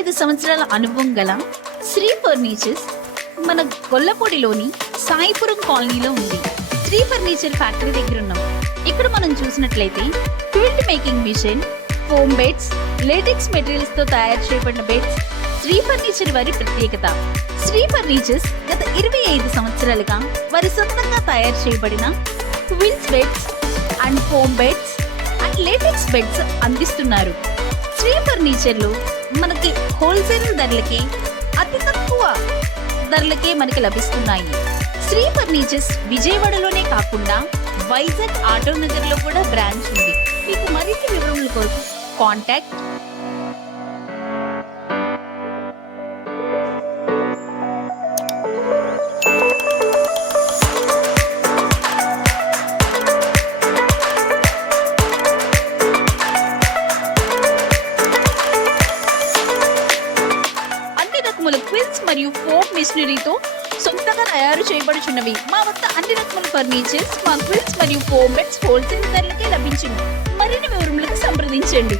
25 సంవత్సరాల అనుభవం గల శ్రీ ఫర్నిచర్స్ మన గొల్లపూడిలోని సాయిపురం కాలనీలో ఉంది. శ్రీ ఫర్నిచర్ ఫ్యాక్టరీ దగ్గర ఉన్నాం. ఇక్కడ మనం చూసినట్లయితే quilt making machine, foam beds, latex materials తో తయారు చేయబడిన బెడ్స్ శ్రీ ఫర్నిచర్ వారి ప్రత్యేకత. శ్రీ ఫర్నిచర్స్ గత 25 సంవత్సరాలుగా వారి సొంతంగా తయారు చేయబడిన quilts beds and foam beds and latex beds అందిస్తున్నారు. శ్రీ ఫర్నిచర్ లో మనకి హోల్సేల్ ధరలకి అతి తక్కువ ధరలకే మనకి లభిస్తున్నాయి. శ్రీ ఫర్నిచర్స్ విజయవాడలోనే కాకుండా వైజాగ్ ఆటో నగర్ లో కూడా బ్రాంచ్ ఉంది. మీకు మరిన్ని వివరముల కోసం కాంటాక్ట్ క్విల్స్ మరియు ఫోమ్ మిషనరీతో సొంతంగా తయారు చేయబడుచున్నవి. మా వద్ద అన్ని రకముల ఫర్నిచర్స్, మా క్విల్స్ మరియు ఫోమ్ బెడ్స్ హోల్సేల్ ధరలకే లభించును. మరిన్ని వివరములకు సంప్రదించండి.